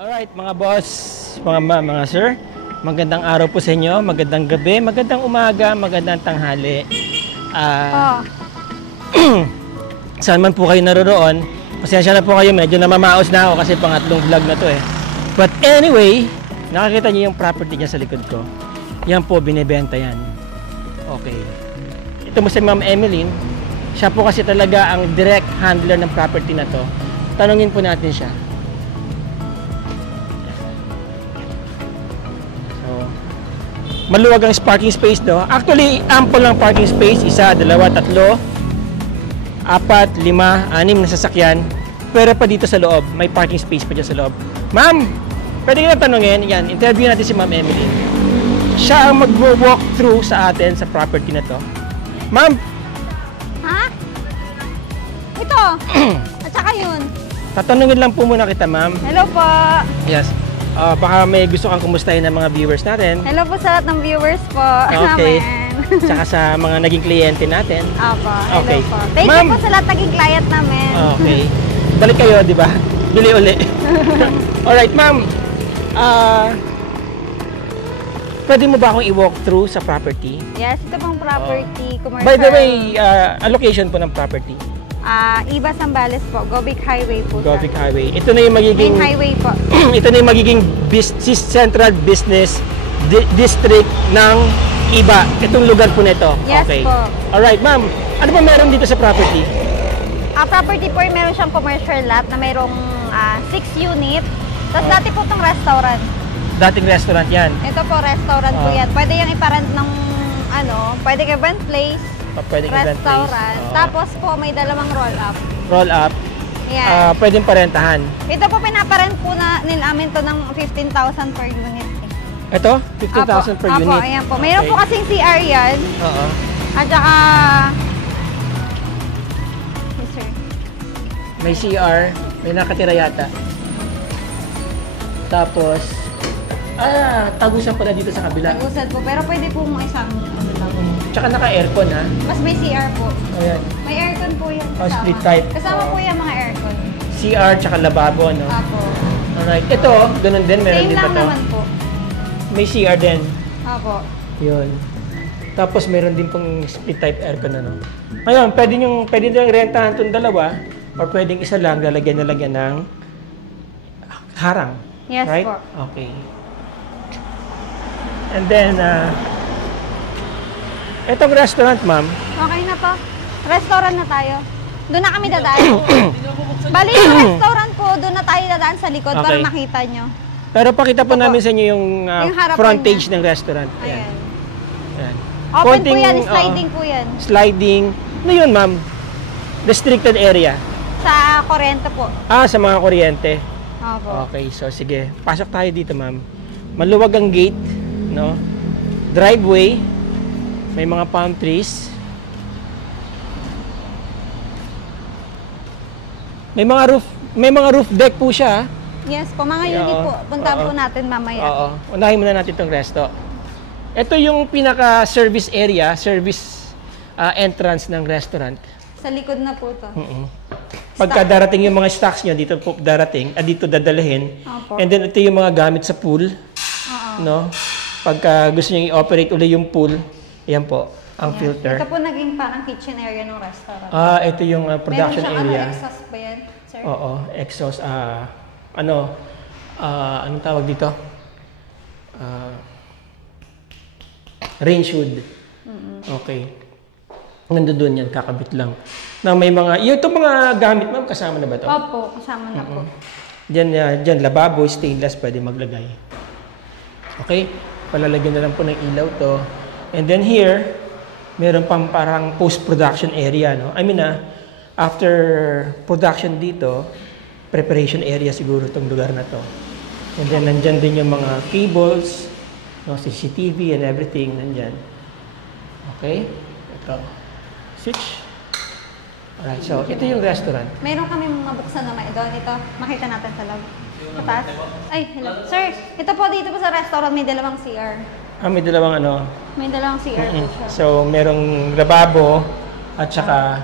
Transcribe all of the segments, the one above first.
Alright mga boss, mga ma'am, mga sir, magandang araw po sa inyo, magandang gabi, magandang umaga, magandang tanghali. Saan man po kayo naroon, pasensya na po kayo, medyo namamaos na ako kasi pangatlong vlog na to eh. But anyway, nakakita niyo yung property niya sa likod ko. Yan po, binibenta yan. Okay. Ito mo si Ma'am Emeline, siya po kasi talaga ang direct handler ng property na to. Tanungin po natin siya. Maluwag ang parking space do. Actually, ample lang parking space. Isa, dalawa, tatlo, apat, lima, anim na sasakyan. Pero pa dito sa loob, may parking space pa dyan sa loob. Ma'am, pwede kita tanungin. Yan, interview natin si Ma'am Emeline. Siya ang mag-walk through sa atin sa property na to. Ma'am! Ha? Ito! At saka yun. Tatanungin lang po muna kita, ma'am. Hello po! Yes. Baka may gusto kang kumustahin ng mga viewers natin. Hello po sa lahat ng viewers po. Okay. Namin. Saka sa mga naging kliyente natin. Opo, hello Okay. po. Thank you po sa lahat naging client namin. Okay. Balik kayo, di ba? Bili uli. Alright, ma'am. Pwede mo ba akong i-walk through sa property? Yes, ito pong property, commercial. By the way, allocation po ng property? Iba Zambales po, Gobic Highway po. Gobic Highway. Ito na yung magiging... Main highway po. Ito na yung magiging central business district ng Iba. Itong lugar po nito. Yes okay. po. Alright, ma'am. Ano ba meron dito sa property? Property po, meron siyang commercial lot na mayroong 6 unit. Tapos dati po itong restaurant. Dating restaurant yan. Ito po, restaurant po yan. Pwede yung iparent ng pwede ka event place, Pwedeng event restaurant. place. Tapos po, may dalawang roll-up. Roll-up. Yan. Pwedeng parentahan. Ito po, pinaparent po na nilamin to ng 15,000 per unit. Ito? 15,000 per unit? Apo, ayan po. Mayroon po kasing CR yan. Oo. At saka... Yes, sir. May CR. May nakatira yata. Tapos... tagusan pala dito sa kabila. Tagusan po. Pero pwede po mo isang... Tsaka naka-aircon ha? Mas may CR po. Ayan. May aircon po yan. Oh, split type. Kasama po yung mga aircon. CR tsaka lababo, no? Apo. Alright. Ito, ganun din. Meron Same din ba lang to? naman po. May CR din. Apo. Yun. Tapos meron din pong split type aircon, ano? Ngayon, pwede nyo rentahan itong dalawa or pwedeng isa lang, lalagyan ng harang. Yes right? po. Okay. And then, itong restaurant, ma'am. Okay na po. Restaurant na tayo. Doon na kami dadaan. Bali yung restaurant po, doon na tayo dadaan sa likod para Okay. makita nyo. Pero pakita po Ito po. namin sa inyo yung, Yung harapan frontage niya. ng restaurant. Ayan. Ayan. Open Konting, po yan, sliding po yan. Sliding. Ano yun, ma'am? Restricted area. Sa kuryente po. Sa mga kuryente. Opo. Okay, so sige. Pasok tayo dito, ma'am. Maluwag ang gate, no? Driveway. May mga palm trees. May mga roof deck po siya. Yes po, mga unit po. Puntahan po natin mamaya. Oo. Unahin muna natin itong resto. Ito yung pinaka-service area, service entrance ng restaurant. Sa likod na po to. Pagka darating yung mga stocks nyo, dito po darating, dito dadalhin. Opo. And then ito yung mga gamit sa pool. No? Pagka gusto nyo i-operate ulit yung pool, yan po, ang filter. Ito po naging parang kitchen area ng restaurant. Ito yung production Meron area. siyang exhaust ba yan, sir? Oo, exhaust. Anong tawag dito? Rain hood. Okay. Nandoon yan, kakabit lang. Na may mga, yung itong mga gamit, ma'am, kasama na ba ito? Opo, kasama na po. Diyan, lababo, stainless, pwede maglagay. Okay? Palalagyan na lang po ng ilaw to. And then here, meron pang parang post-production area, no? I mean, after production dito, preparation area siguro itong lugar na to. And then, nandyan din yung mga cables, no? CCTV and everything, nandyan. Okay? Ito. Switch. Alright, so ito yung restaurant. Meron kami mga buksan na may doon. Ito, makita natin sa loob. Sa taas. Ay, hello. Sir, ito po dito po sa restaurant, may dalawang CR. May dalawang ano. May dalawang CR po siya. So, merong lababo at saka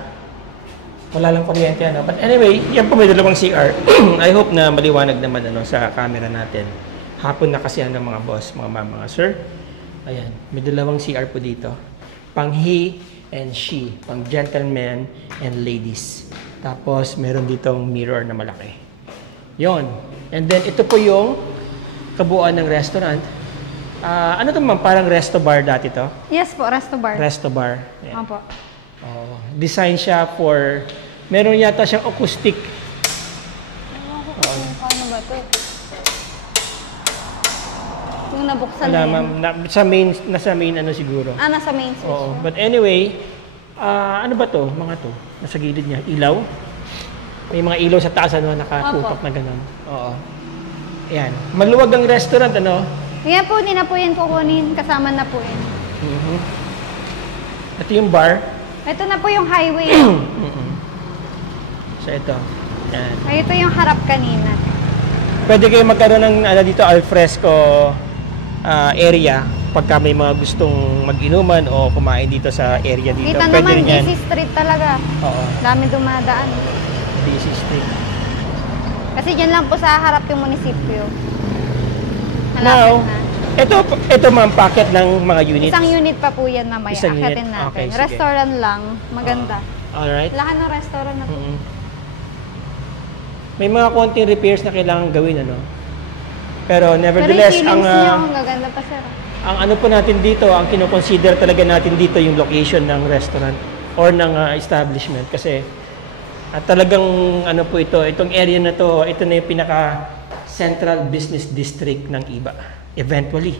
Wala lang kuryente, ano. But anyway, yan po may dalawang CR. I hope na maliwanag naman ano, sa camera natin. Hapon na kasi ano mga boss, mga mama, mga sir. Ayan, may dalawang CR po dito. Pang he and she. Pang gentlemen and ladies. Tapos, meron ditong mirror na malaki. Yon. And then, ito po yung kabuuan ng restaurant. Ano ito ma'am? Parang resto bar dati to? Yes po, resto bar. Resto bar. Ayan. Opo. Oh, design siya for, meron yata siyang acoustic. Paano ba ito? Yung nabuksan Wala na yan. ma'am, nasa main ano siguro. Nasa main switch. Oo. But anyway, ano ba to? Mga to. Nasa gilid niya. Ilaw. May mga ilaw sa taas ano, nakatutok na ganun. Oo. Ayan. Maluwag ang restaurant ano. Yan po, hindi na po yan kukunin. Kasama na po yan. Ito yung bar. Ito na po yung highway. So ito. Ayan. Ay, ito yung harap kanina. Pwede kayo magkaroon ng ano dito, alfresco area pagka may mga gustong mag-inuman o kumain dito sa area dito. Kita Pwede naman, rin yan. busy street talaga. Oo. Dami dumadaan. Busy street. Kasi dyan lang po sa harap yung munisipyo. Now, Malapit na. ito ma'am, packet ng mga units. Isang unit pa po yan mamaya. Isang unit. Akitin natin. Okay, sige. Restaurant lang. Maganda. Alright. Lahat ng restaurant na po. May mga konting repairs na kailangan gawin, ano? Pero Pero nevertheless, yung ceilings niyo, ang gaganda pa sir. ang ano po natin dito, ang kino-consider talaga natin dito yung location ng restaurant or ng establishment. Kasi talagang ano po ito, itong area na to, ito na yung pinaka Central Business District ng IBA. Eventually.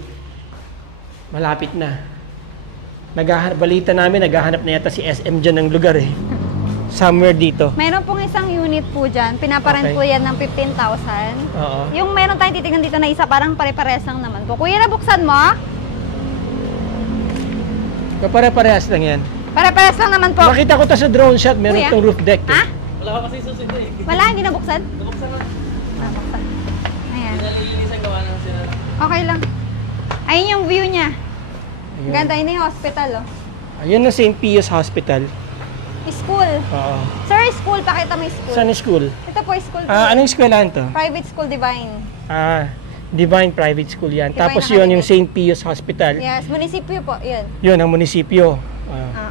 Malapit na. Balita namin, naghahanap na yata si SM dyan ng lugar eh. Somewhere dito. Mayroon pong isang unit po dyan. Pinaparent Okay. po yan ng 15,000. Oo. Yung meron tayong titignan dito na isa, parang pare-pares lang naman po. Kuya, nabuksan mo? Pare-parehas lang yan. Pare-pares lang naman po. Nakita ko to sa drone shot, meron Kuya? itong roof deck. Ha? Wala ka kasi susunod eh. Wala, hindi nabuksan? Nabuksan lang. Nabuksan. Ayan. Nalilinis gawa ng sila. Okay lang. Ayun yung view niya. Ayun. Ganda, yun yung hospital, oh. Ayun ang St. Pius Hospital. School. Oo. Sir, school. Pakita mo yung school. Saan yung school? Ito po yung school. Anong eskwelahan to? Private school, Divine. Divine Private School yan. Divine Tapos yun yung Academy. St. Pius Hospital. Yes, munisipyo po. Yun. Yun ang munisipyo.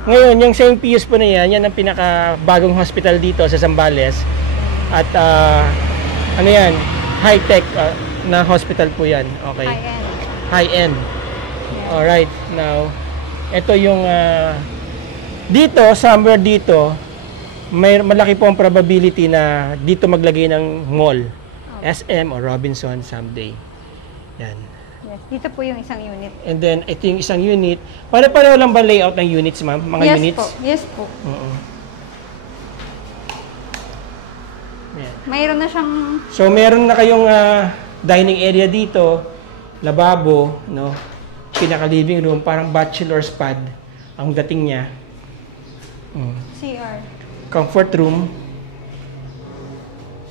Ngayon, yung St. Pius po na yan ang pinaka-bagong hospital dito sa Zambales. At ano yan, high-tech na hospital po yan. Okay. High-end. High-end. Yes. Alright, now, ito yung dito, somewhere dito, may malaki po ang probability na dito maglagay ng mall. SM or Robinson someday. Yan. Yes, dito po yung isang unit. And then, ito yung isang unit. Pare-pareho lang ba layout ng units, ma'am? Mga yes units? po. Yes po. Oo. Yan. Mayroon na siyang... So, meron na kayong dining area dito, lababo, no? Pinaka-living room, parang bachelor's pad ang dating niya. CR. Comfort room,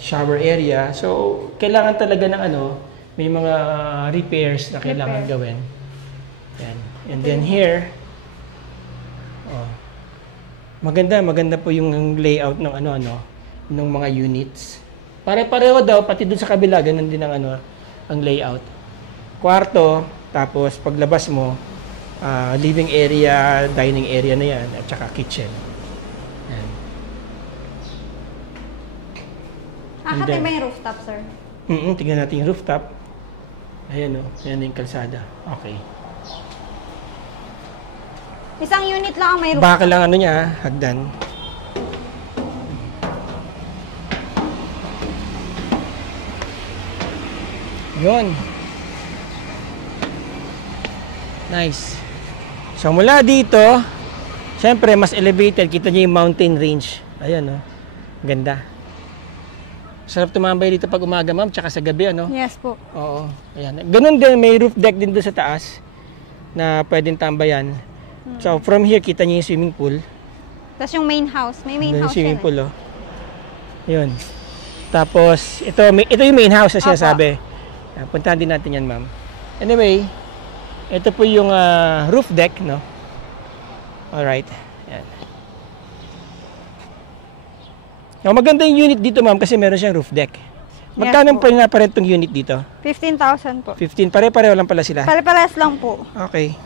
shower area. So, kailangan talaga ng ano, may mga repairs na kailangan gawin. Yan. And then here, maganda po yung layout ng ng mga units. Pare-pareho daw, pati dun sa kabila, ganun din ang ang layout. Kwarto, tapos paglabas mo, living area, dining area na yan, at saka kitchen. Yan. Akati ba yung rooftop, sir? Tingnan natin yung rooftop. Ayan o, yan yung kalsada. Okay. Isang unit lang ang may rooftop. Baka lang ano niya, hagdan. Yun. Nice. So mula dito, syempre mas elevated, kita niyo yung mountain range. Ayan o, ganda. Sarap tumambay dito pag umaga, ma'am, tsaka sa gabi, ano? Yes po. Oo, ayan. Ganun din, may roof deck din doon sa taas na pwedeng tambayan. So, from here, kita niyo yung swimming pool. Tapos yung main house. May main Doon yung house swimming yan. pool, oh. Yun. Tapos, ito yung main house na sinasabi. Puntahan din natin yan, ma'am. Anyway, ito po yung roof deck, no? Alright. Yan. Now, maganda yung unit dito, ma'am, kasi meron siyang roof deck. Magkano po. pa pinaparent tong unit dito? 15,000 po. 15. Pare-pareho lang pala sila. Pare-parehas lang po. Okay.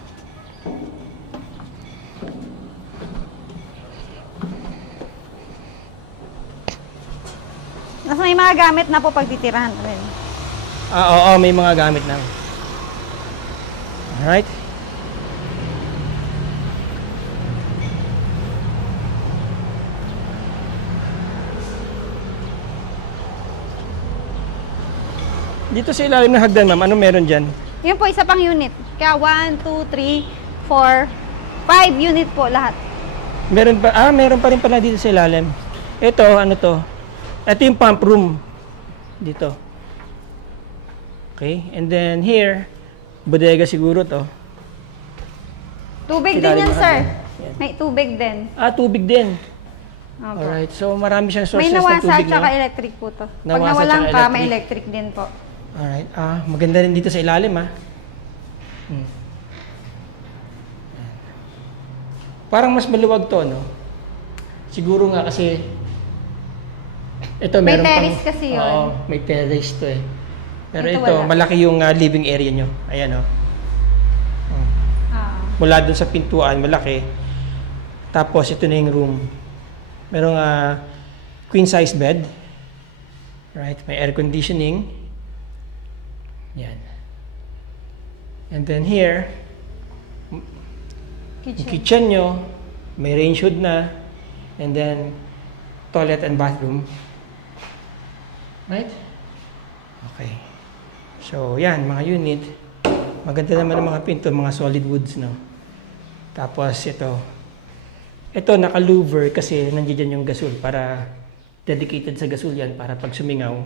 Mas may mga gamit na po pagtitirahan rin. Oo, may mga gamit na. Alright. Dito sa ilalim ng hagdan, ma'am, ano meron dyan? Yun po, isa pang unit. Kaya 1, 2, 3, 4, 5 unit po lahat. Meron pa, meron pa rin pala dito sa ilalim. Ito, ano to? Ito yung pump room. Dito. Okay, and then here, bodega siguro to. Tubig Ilalim din yan, ng sir. hagdan. Yan. May tubig din. Tubig din. Opo. Alright, so marami siyang sources May ng nawasa tubig, tsaka no? electric po to. Pag Nawasa nawalan tsaka ka, may electric. electric din po. Alright, maganda rin dito sa ilalim, Hmm. Parang mas maluwag to, no? Siguro nga kasi ito May meron terrace kasi yun. Oo, may terrace to eh. Pero Ito ito, wala. malaki yung living area nyo. Ayan, oh. Ah. Mula dun sa pintuan, malaki. Tapos, ito na yung room. Merong queen size bed. Right, may air conditioning. Yan. And then here, yung kitchen nyo, may range hood na. And then, toilet and bathroom. Right? Okay. So, yan, mga unit. Maganda naman ang mga pinto, mga solid woods, no? Tapos, ito. Ito, naka-louver kasi nandiyan yung gasol para dedicated sa gasol yan para pag sumingaw,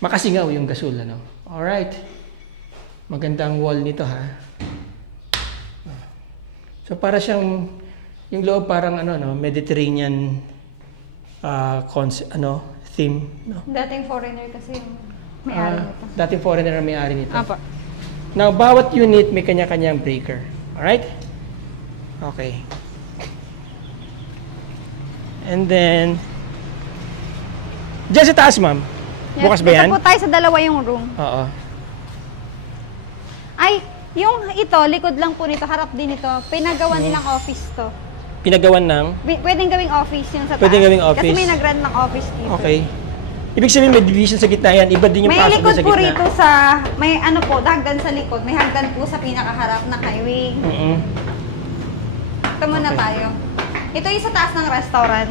makasingaw yung gasol, ano? Alright. Magandang wall nito, ha? So, para siyang, yung loob parang, Mediterranean, theme, no? Dating foreigner kasi yung may-ari nito. Dating foreigner ang may-ari nito. Apa. Now, bawat unit may kanya-kanyang breaker. Alright? Okay. And then, dyan sa taas, ma'am. Bukas ba yan? Dito po tayo sa dalawa yung room. Oo. Ay, yung ito, likod lang po nito, harap din ito. Pinagawa nilang office to. Pinagawan ng? Pwedeng gawing office yung sa taas. Pwedeng gawing office. Kasi may nag-rent ng office dito. Okay. Ibig sabihin may division sa gitna yan. Iba din yung May pasok likod doon sa po gitna. rito sa, may hagdan sa likod. May hagdan po sa pinakaharap ng highway. Ito muna Okay. tayo. Ito yung sa taas ng restaurant.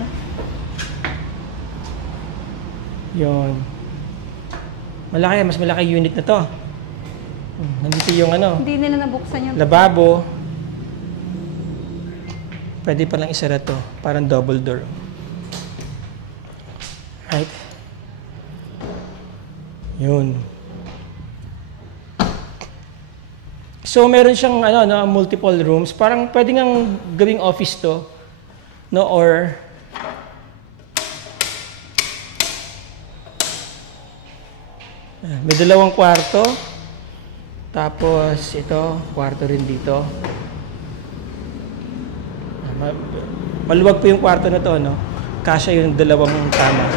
Yun. Malaki, mas malaki unit na to. Nandito yung Hindi nila nabuksan yung lababo. Pwede palang isara to. Parang double door. Right? Yun. So, meron siyang multiple rooms. Parang pwede ngang gawing office to. No? Or may dalawang kwarto. Tapos, ito, kwarto rin dito. Maluwag po yung kwarto na to, no? Kasya yung dalawang kama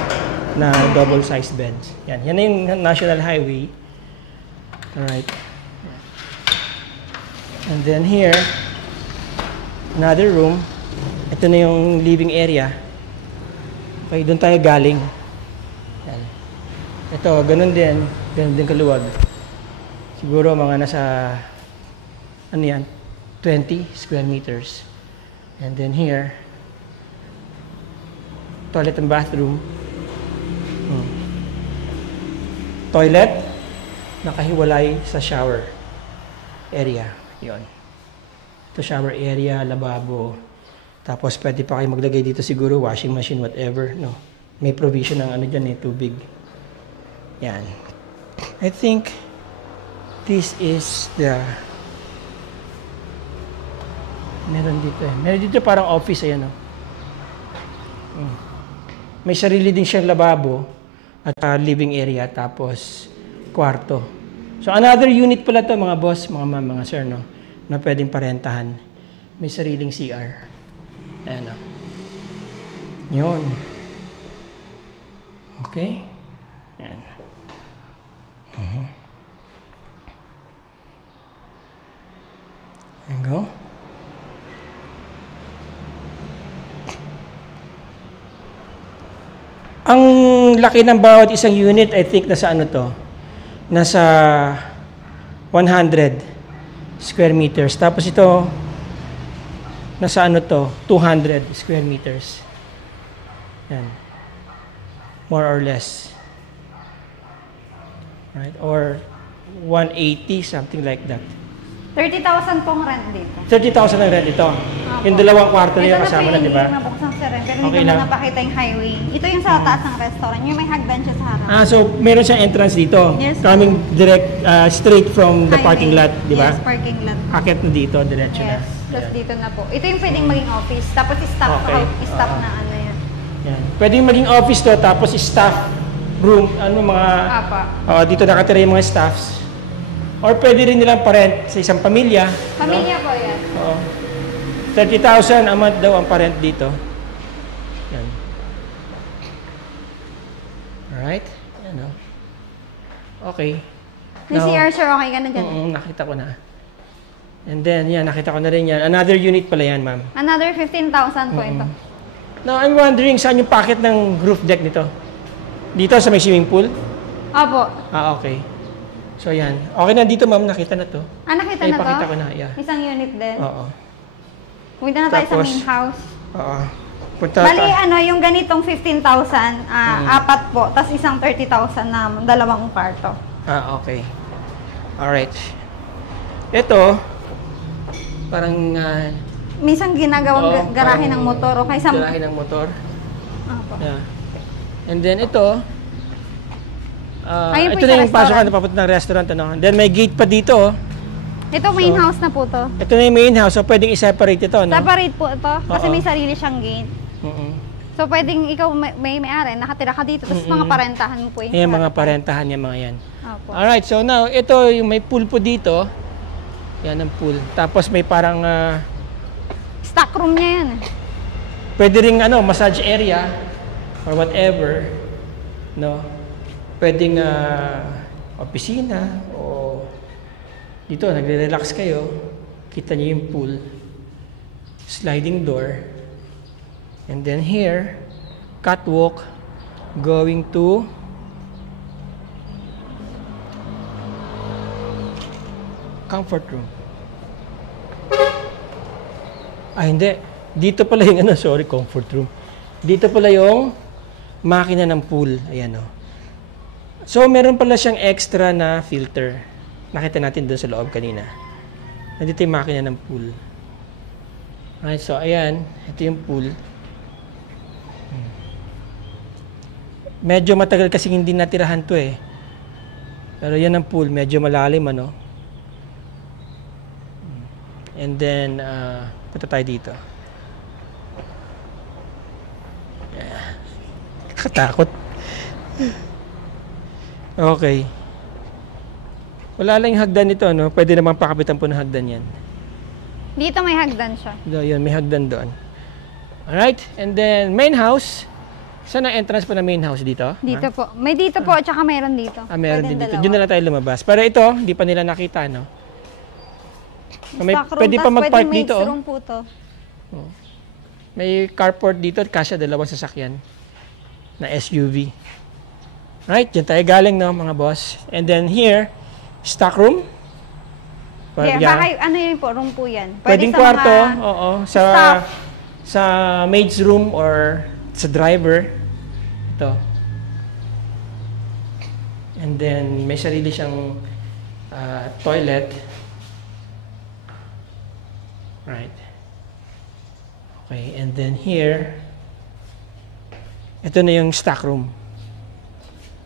na double-sized beds. Yan. Yan na yung National Highway. Alright. And then here, another room. Ito na yung living area. Okay, doon tayo galing. Yan. Ito, ganun din. Ganun din kaluwag. Siguro mga nasa, 20 square meters. And then here, toilet and bathroom. Toilet, nakahiwalay sa shower area. Yon. Ito shower area, lababo. Tapos pwede pa kayo maglagay dito siguro washing machine, whatever. No? May provision ng dyan tubig. Yan. I think this is the meron dito eh. Meron dito parang office, ayan o. May sarili din siyang lababo at living area, tapos kwarto. So another unit pala to mga boss, mga ma'am, mga sir, no? Na pwedeng parentahan. May sariling CR. Ayan o. Yun. Okay. Yan. There you go. Ang laki ng bawat isang unit, I think, nasa ano to? Nasa 100 square meters. Tapos ito, nasa ano to? 200 square meters. Yan. More or less. Right? Or 180, something like that. 30,000 pong rent dito. 30,000 ang rent ito. Opo. Yung dalawang kwarto na Ito yung kasama na, di ba? Ito na po yung nabuksan si Ren, pero Okay hindi lang. naman napakita yung highway. Ito yung sa taas ng restaurant, yung may hagdan siya sa harap. Ah, so meron siyang entrance dito. Yes. Coming direct, straight from the Highway. parking lot, di ba? Yes, parking lot. Akit na dito, diretso na. Yes, tapos Yan. dito na po. Ito yung pwedeng maging office, tapos stop, Okay. stop na ano yan. Yan. Pwedeng maging office to, tapos staff room, ano mga... Apa. Dito nakatira yung mga staffs. Or pwede rin nilang parent sa isang pamilya. Pamilya po yan. Oo. 30,000 a month daw ang parent dito. Yan. Alright. Yan o. Okay. Yung CR, sir, okay ka na dyan? Nakita ko na. And then, yan, nakita ko na rin yan. Another unit pala yan, ma'am. Another 15,000 po ito. Now, I'm wondering, saan yung packet ng roof deck nito? Dito sa may swimming pool? Opo. Ah, okay. So, yan. Okay na dito, ma'am. Nakita na to. Ah, nakita Ay, na to? pakita ko na, yeah. Isang unit din. Oo. Punta na tayo sa Tapos, main house. Oo. Punta Bali, ta- ano, yung ganitong 15,000, apat po, tas isang 30,000 na dalawang kwarto. Ah, okay. Alright. Ito, parang... Minsan ginagawang garahe parang ng motor o kaya sa... garahe ng motor. Opo. Yeah. And then ito, Ayun po ito yung na sa yung pasokan restaurant. na papunta ng restaurant. Ano? Then may gate pa dito. Oh. Ito main house na po to. Ito na yung main house, so pwedeng i-separate ito. No? Separate po ito kasi Oo. may sarili siyang gate. Mm-mm. So pwedeng ikaw may-ari, nakatira ka dito, tapos mga parentahan mo po yung Yung mga harapan. parentahan yung mga yan. Opo. Alright, so now, ito yung may pool po dito. Yan ang pool. Tapos may parang, Stock room niya yan. pwede ring massage area or whatever. No? Pwedeng opisina o dito, nagre-relax kayo. Kita niyo yung pool. Sliding door. And then here, catwalk going to comfort room. Ah, hindi. Dito pala yung sorry, comfort room. Dito pala yung makina ng pool. Ayan o. So, meron pala siyang extra na filter. Nakita natin doon sa loob kanina. Nandito yung makina ng pool. Alright, so ayan. Ito yung pool. Medyo matagal kasi hindi natirahan to eh. Pero yan ang pool. Medyo malalim ano. And then, punta tayo dito. Yeah. Katakot. Okay. Wala lang yung hagdan nito, no? Pwede naman pakapitan po ng hagdan yan. Dito may hagdan siya. Yun, may hagdan doon. Alright, and then main house. Saan ang entrance po ng main house dito? Dito po. May dito po, at saka mayroon dito. Ah, meron Pwedeng din dito. dalawa. Diyan na lang tayo lumabas. Pero ito, hindi pa nila nakita, no? May, Stock room, pwede pa tas mag-park pwedeng dito, mixed oh. room po to. May carport dito at kasya dalawang sasakyan na SUV. Right, dyan tayo galing, no, mga boss. And then here, stock room. Yeah, baka, ano yun po, room po yan. Pwedeng sa kwarto, mga oo, staff. sa maid's room or sa driver. Ito. And then may sarili siyang toilet. Right. Okay, and then here, ito na yung stock room.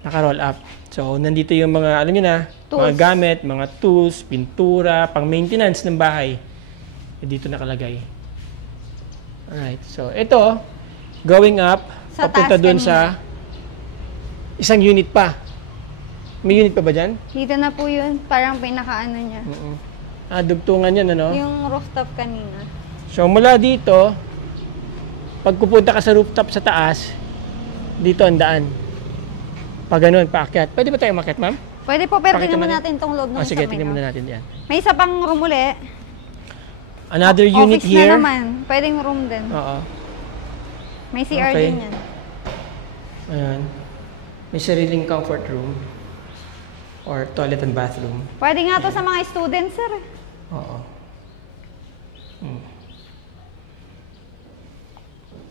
Naka-roll up. So, nandito yung mga, alam nyo na, mga Tools. gamit, mga tools, pintura, pang-maintenance ng bahay. Dito nakalagay. Alright, so ito, going up, Sa papunta taas dun kanina. sa isang unit pa. May unit pa ba dyan? Dito na po yun, parang pinaka-ano niya. Ah, dugtungan yan, ano? Yung rooftop kanina. So, mula dito, Pag pupunta ka sa rooftop sa taas, dito ang daan. Pag ganun, paakyat. Pwede ba tayo umakyat, ma'am? Pwede po, pero Pakita tingnan mo mo na. natin itong loob ng Sige, isang tingnan muna main natin yan. house. May isa pang room uli. Another unit Office here. na naman. Pwedeng room din. Oo. May CR Okay. din yan. Ayan. May sariling comfort room. Or toilet and bathroom. Pwede nga to sa mga students, sir. Oo.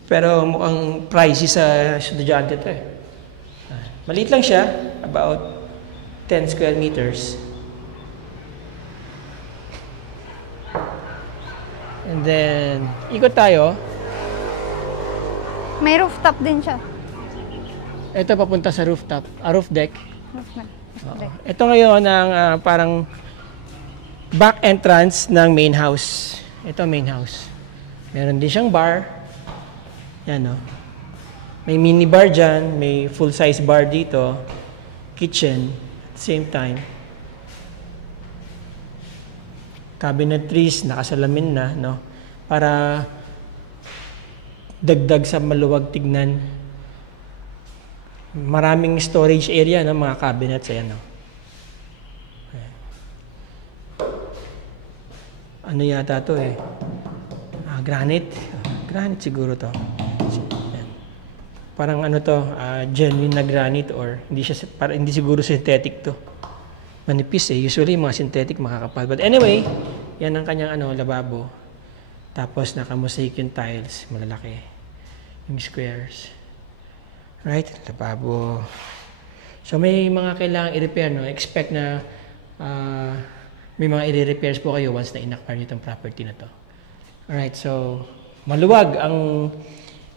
Pero mukhang pricey sa estudyante to eh. Maliit lang siya. About 10 square meters. And then, ikot tayo. May rooftop din siya. Ito papunta sa rooftop. Roof deck. Roof na. Deck. Ito ngayon ang parang back entrance ng main house. Ito main house. Meron din siyang bar. Yan o. May mini bar dyan. May full size bar dito. Kitchen. At the same time. Cabinetries, nakasalamin na, no? Para dagdag sa maluwag tignan. Maraming storage area ng mga cabinets. Ayan, no? Ano yata to eh? Granite. Granite siguro to. Ayan. Parang ano to, genuine na granite or hindi siya, hindi siguro synthetic to. Manipis eh. Usually, mga synthetic makakapal. But anyway, yan ang kanyang lababo. Tapos, naka-mosaic yung tiles. Malalaki. Yung squares. Right? Lababo. So, may mga kailangang i-repair, no? Expect na may mga i-repairs po kayo once na in-acquire nyo itong property na to. Alright, so, maluwag ang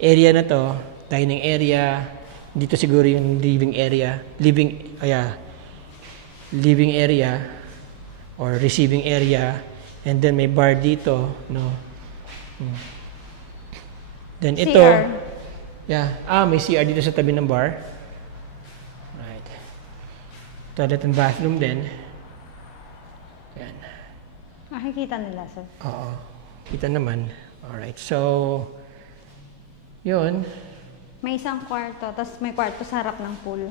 area na to. Dining area. Dito siguro yung living area. Living area or receiving area, and then may bar dito, no? Then ito, CR. may CR dito sa tabi ng bar. Right. Toilet and bathroom din. Yan. Makikita nila, sir. Oo. Kita naman. Alright. So, yun. May isang kwarto, tapos may kwarto sa harap ng pool.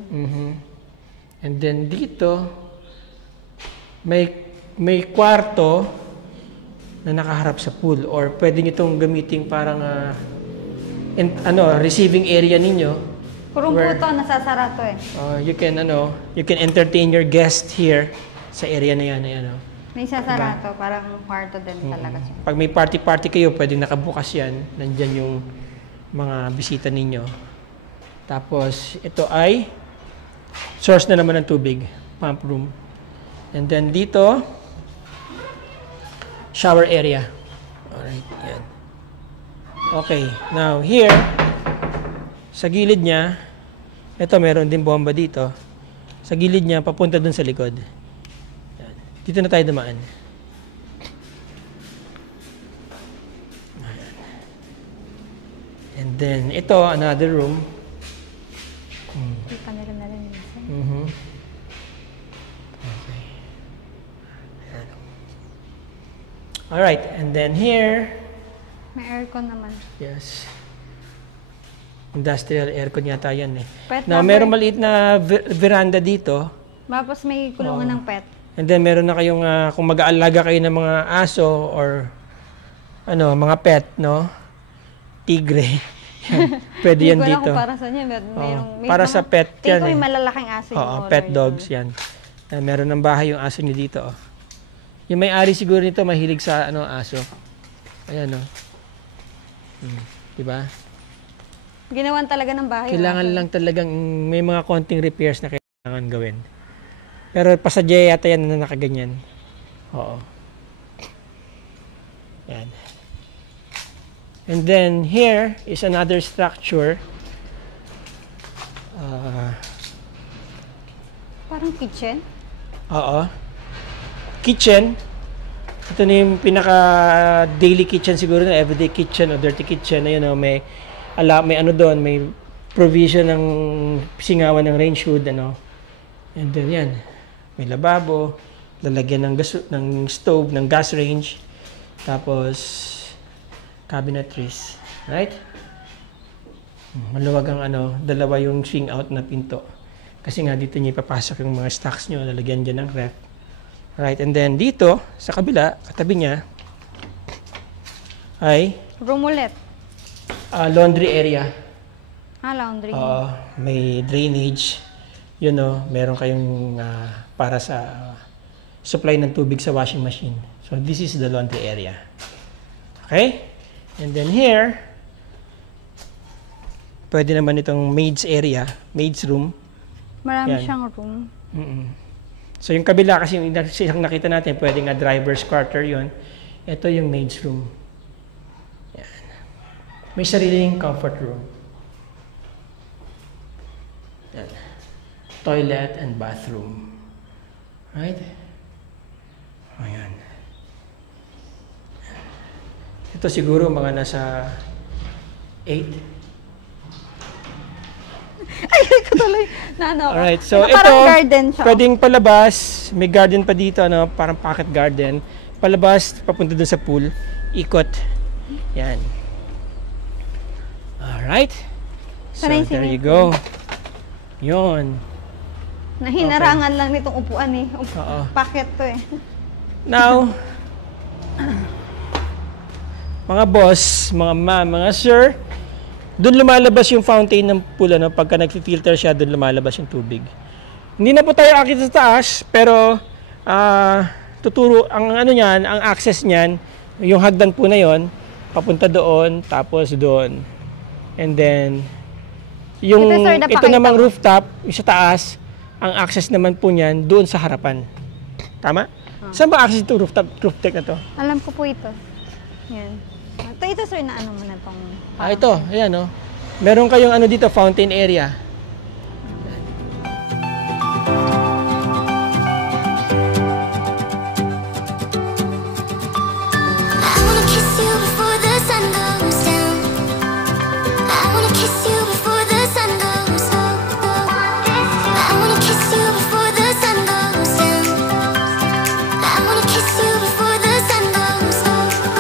And then dito, may kwarto na nakaharap sa pool or pwede nyo itong gamitin parang receiving area ninyo. Kurong po to, nasasara to eh. You can entertain your guest here sa area na yan. May sasara to, parang kwarto din talaga siya. Pag may party kayo, pwede nakabukas yan. Nandyan yung mga bisita ninyo. Tapos, ito ay source na naman ng tubig. Pump room. And then dito, shower area. Alright, yan. Okay, now here, sa gilid niya, ito meron din bomba dito. Sa gilid niya, papunta dun sa likod. Yan. Dito na tayo dumaan. Ayan. And then, ito, another room. Hindi pa nila narinig. Okay. Ayan. Alright, and then here, May aircon naman. yes. Industrial aircon yata yan eh. Pet Now, number. meron maliit na veranda dito. Tapos may kulungan ng pet. And then, meron na kayong, kung mag-aalaga kayo ng mga aso or mga pet, no? Tigre. Yan. Pwede yan Hindi ko dito. alam kung para sa niya. May para mga- sa pet tingin yan ko eh. yung malalaking aso yung Oo, color pet yun. dogs yan. Meron ng bahay yung aso nyo dito. Oh. Yung may-ari siguro nito mahilig sa aso. Ayan o. Diba? Ginawan talaga ng bahay. yung Kailangan aso. lang talagang may mga konting repairs na kailangan gawin. Pero pasadya yata yan na nakaganyan. Oo. Yan. And then here is another structure. Parang kitchen. Oo. Kitchen. Ito na yung pinaka daily kitchen siguro na everyday kitchen o dirty kitchen na yun. May doon, may provision ng singawan ng range hood. And then yan. May lababo. Lalagyan ng stove, ng gas range. Tapos cabinetries. Right? Maluwag ang dalawa yung swing out na pinto. Kasi nga dito niyo ipapasok yung mga stocks niyo, lalagyan dyan ng ref. Right, and then dito, sa kabila, katabi niya, ay Room ulit. laundry area. Laundry. May drainage. Meron kayong para sa supply ng tubig sa washing machine. So, this is the laundry area. Okay? And then here, pwede naman itong maid's area, maid's room. Marami Yan. siyang room. So, yung kabila kasi yung nakita natin, pwede nga driver's quarter yon. Ito yung maid's room. Yan. May sariling comfort room. Yan. Toilet and bathroom. Right? Ayan. Ito siguro mga nasa 8. Ay, ko tuloy. Alright, so ito, parang garden siya. pwedeng palabas, may garden pa dito, parang pocket garden. Palabas, papunta dun sa pool, ikot. Yan. Alright. So, Sanay there you swimming go. Yun. Nahinarangan lang nitong upuan eh. Oo. Packet to eh. Now, mga boss, mga ma'am, mga sir, doon lumalabas yung fountain ng pool, pagka nag-filter siya, doon lumalabas yung tubig. Hindi na po tayo akit sa taas, pero tuturo, ang niyan, ang access niyan, yung hagdan po na yon, papunta doon, tapos doon. And then, yung ito namang rooftop, yung sa taas, ang access naman po niyan, doon sa harapan. Tama? Saan ba access ito, roof deck na to? Alam ko po ito. Yan. Ito sir na mo na itong... Ito. Ayan, Meron kayong dito, fountain area. I wanna kiss you before the sun goes down. I wanna kiss you before the sun goes down. I wanna kiss you before the sun goes down. I wanna kiss you before the sun goes down. Before the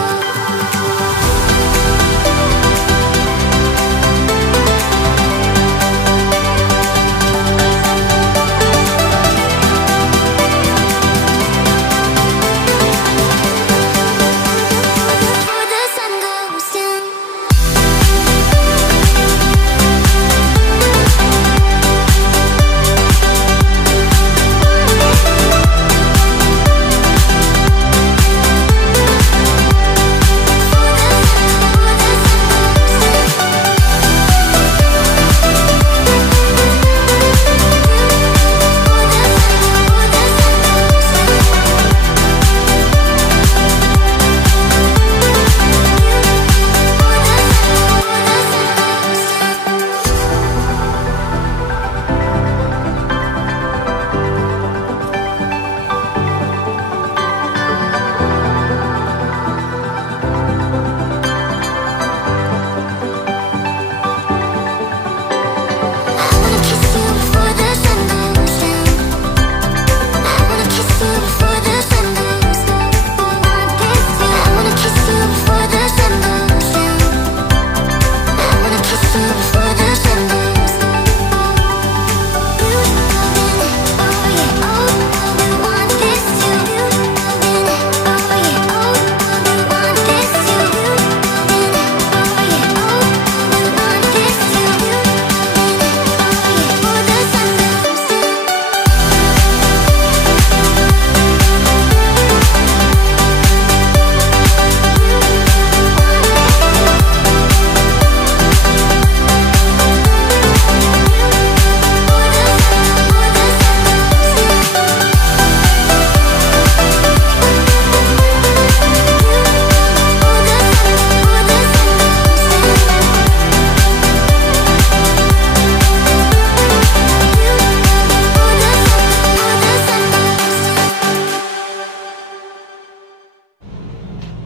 sun goes down. I wanna kiss you before the sun goes down. I wanna kiss you before the sun goes down. I wanna kiss you before the sun goes down. I wanna kiss you before the sun goes down. Oh yeah, oh, we want this too. Oh yeah, oh, we want this too. Oh yeah, oh, we want this too. Before the sun goes down.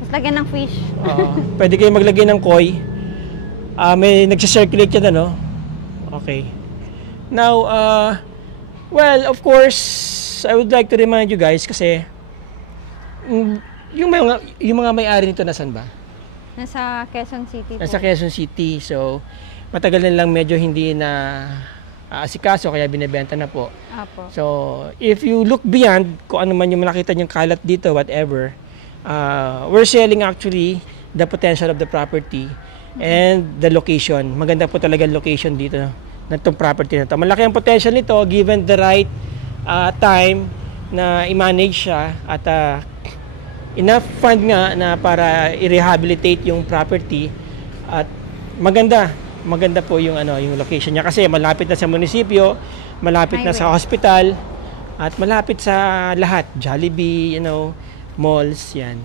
Tapos lagyan ng fish. Pwede kayo maglagay ng koi. May nagsisirculate yan, Okay. Now, well, of course, I would like to remind you guys kasi yung mga may-ari nito nasan ba? Nasa Quezon City po. Nasa Quezon City. So, matagal na lang medyo hindi na asikaso kaya binebenta na po. Apo. So, if you look beyond kung ano man yung nakita niyong kalat dito, whatever, we're selling actually the potential of the property and the location. Maganda po talaga location dito na itong property na ito. Malaki ang potential nito given the right time na i-manage siya at enough fund nga na para i-rehabilitate yung property at maganda po yung yung location niya kasi malapit na sa munisipyo, malapit na sa hospital at malapit sa lahat, Jollibee, malls yan.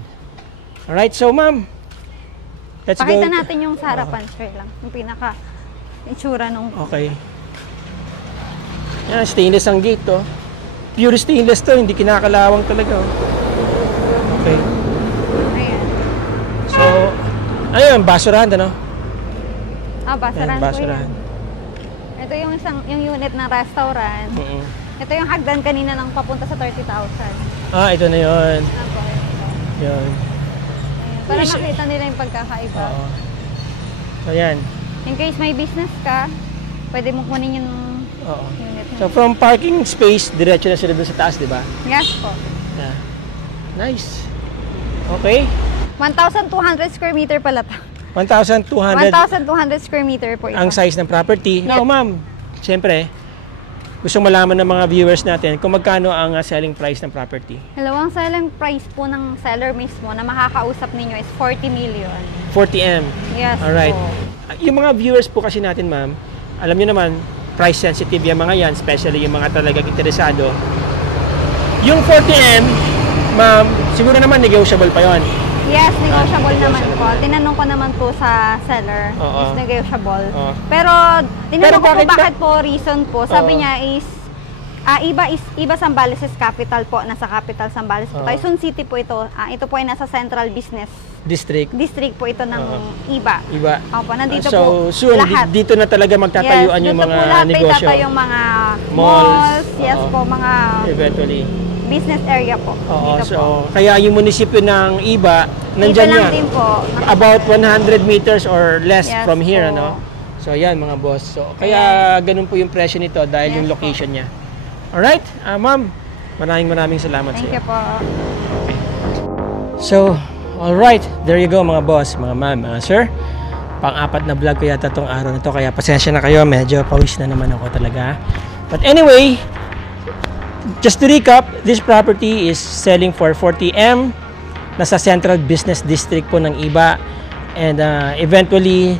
Alright, so ma'am, let's go. Pakita natin yung sa harapan, sir lang. Yung pinaka itsura nung... Okay. Yan, stainless ang gate to. Pure stainless to, hindi kinakalawang talaga. Okay. Ayan. So, ayun, basurahan, ano? Basurahan Ayan, po basurahan. yan. Ito yung unit ng restaurant. Ito yung hagdan kanina ng papunta sa 30,000. Ito na yun. Apo, ito. Yun. Ayan. Para makita nila yung pagkakaiba. Oo. So, yan. In case may business ka, pwede mo kunin yung Oo. unit mo. So, from parking space, diretso na sila doon sa taas, di ba? Yes po. Yeah. Nice. Okay. 1,200 square meter pala to. 1,200 1,200 square meter po ito. ang size ng property. Now, ma'am, siyempre, gusto malaman ng mga viewers natin kung magkano ang selling price ng property. Hello, ang selling price po ng seller mismo na makakausap ninyo is 40 million. 40M. Yes Alright. po. Yung mga viewers po kasi natin, ma'am, alam nyo naman, price sensitive yung mga yan, especially yung mga talagang interesado. Yung 40M, ma'am, siguro naman negotiable pa yon. Yes, negotiable naman po. Tinanong ko naman po sa seller, Oo. is negotiable. Oo. Pero tinanong ko po bakit bakit po reason po. Sabi Oo. niya is iba Zambales is capital po, nasa capital Zambales po. Oo. Quezon City po ito. Ito po ay nasa Central Business District. District po ito ng Oo. iba. Iba. Opo, nandito So, po soon, lahat. dito na talaga magtatayuan yung dito mga po lahat ay negosyo. tatayong mga Malls. malls. Yes Oo. po, mga Eventually. business area po. Oo, Dito so, po. kaya yung munisipyo ng Iba, nandyan Iba lang yan. din po. About 100 meters or less Yes from here, po. ano? So, yan mga boss. So, kaya ganun po yung presyo nito dahil Yes yung po. location niya. Alright, ma'am, maraming salamat sa Thank iyo. you po. So, alright, there you go mga boss, mga ma'am, mga sir. Pang-apat na vlog ko yata tong araw na to, kaya pasensya na kayo, medyo pawis na naman ako talaga. But anyway, just to recap, this property is selling for 40M. Nasa Central Business District po ng Iba. And eventually,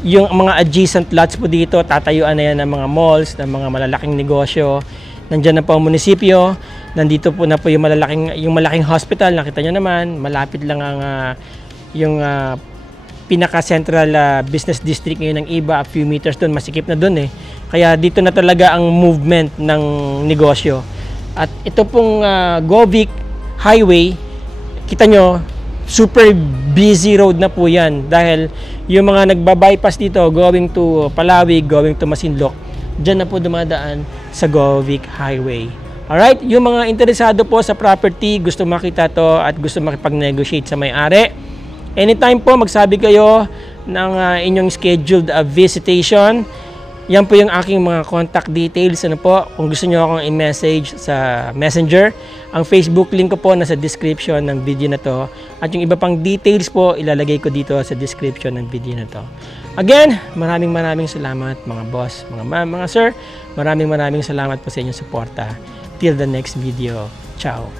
yung mga adjacent lots po dito, tatayuan na yan ng mga malls, ng mga malalaking negosyo. Nandiyan na po ang munisipyo. Nandito po na po yung malaking hospital. Nakita nyo naman, malapit lang ang yung pinaka-central business district ngayon ng Iba. A few meters doon, masikip na doon eh. Kaya dito na talaga ang movement ng negosyo. At ito pong Govic Highway, kita nyo, super busy road na po yan. Dahil yung mga nagbabypass dito, going to Palawig, going to Masinloc, dyan na po dumadaan sa Govic Highway. Alright, yung mga interesado po sa property, gusto makita to at gusto makipag-negotiate sa may-ari, anytime po magsabi kayo ng inyong scheduled visitation. Yan po yung aking mga contact details. Ano po, kung gusto nyo akong i-message sa Messenger, ang Facebook link ko po nasa description ng video na to. At yung iba pang details po, ilalagay ko dito sa description ng video na to. Again, maraming salamat mga boss, mga ma'am, mga sir. Maraming salamat po sa inyong suporta. Till the next video. Ciao!